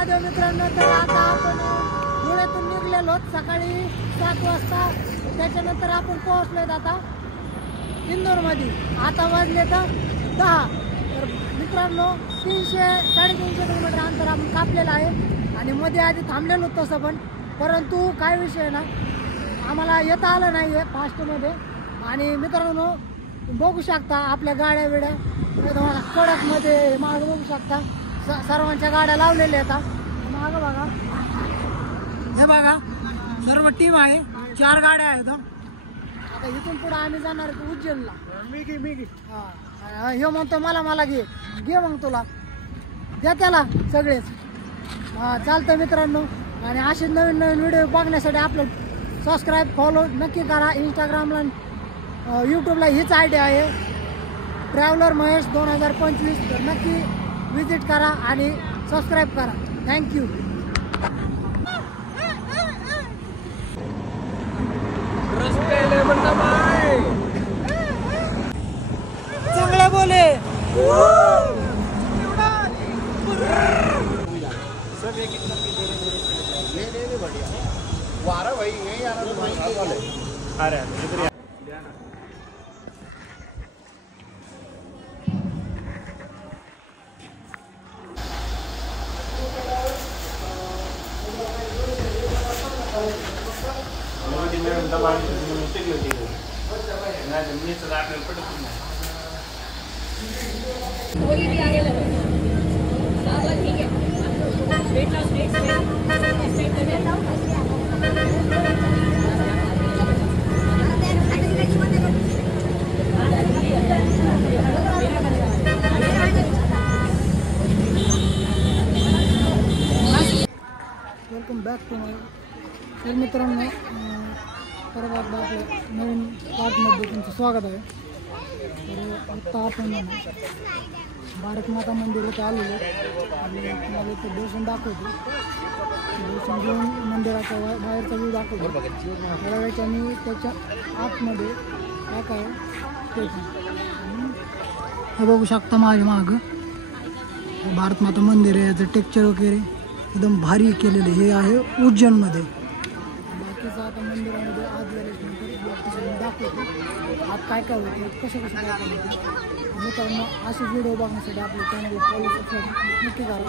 महादेव मित्रांनो, तर आता आपण धुळ्यातून निघलेलो सकाळी 7 वाजता. त्याच्यानंतर आपण पोहोचलोत आता इंदोरमध्ये. आता वाजले तर 10. तर मित्रांनो 300-350 किलोमीटर अंतर आपण कापलेलं आहे आणि मध्ये आधी थांबलेलो तसं पण, परंतु काय विषय ना आम्हाला येता आलं नाही आहे फास्टमध्ये. आणि मित्रांनो बघू शकता आपल्या गाड्या बिड्या कडकमध्ये मागं बघू शकता सर्वांच्या गाड्या लावलेल्या आहेत. मागं बघा, हे बघा सर्व टीम आहे, 4 गाड्या आहेत. आता इथून पुढे आम्ही जाणार उज्जैनला. हे म्हणतो मला घे मग तुला द्या त्याला सगळेच. चालतं मित्रांनो. आणि असे नवीन व्हिडिओ बघण्यासाठी आपलं सबस्क्राईब फॉलो नक्की करा. इंस्टाग्रामला यूट्यूबला हीच आयडी आहे ट्रॅव्हलर महेश 2025. तर नक्की विजिट करा आणि सबस्क्राईब करा. थँक्यू. चांगला बोले वारा भाई यही आ रहा है. वेलकम बॅक टू माय. तर मित्रांनो परत आपलं नवीन पार्टमध्ये तुमचं स्वागत आहे. तर आत्ता आपण भारत माता मंदिरात आलेलो आणि तुम्हाला इथं दर्शन दाखवतो. दर्शन घेऊन मंदिराच्या बाहेरचा व्ह्यू दाखवतो बघायचं आणि त्याच्या आतमध्ये काय काय ते. हे बघू शकता माझ्या मागं भारत माता मंदिर आहे. याचं टेक्चर वगैरे एकदम भारी केलेले. हे आहे उज्जैनमध्ये. बाकीचं आता मंदिरामध्ये आत गेल्यानंतर दाखवतो आत काय काय होतं, कसं काय होतं. मित्रांनो असे व्हिडिओ बघण्यासाठी आपल्या चॅनलला फॉलो सबस्क्राईब नक्की करा.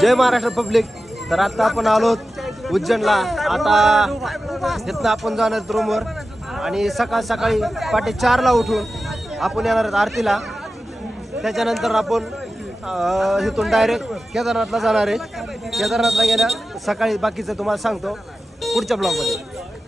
जय महाराष्ट्र पब्लिक. तर आता आपण आलो उज्जैनला. आता इथनं आपण जाणार रूमवर आणि सकाळी पाटे 4ला उठून आपण येणार आहोत आरतीला. त्याच्यानंतर आपण इथून डायरेक्ट केदारनाथला जाणार आहे. केदारनाथला गेल्या सकाळी बाकीचं तुम्हाला सांगतो पुढच्या ब्लॉगमध्ये.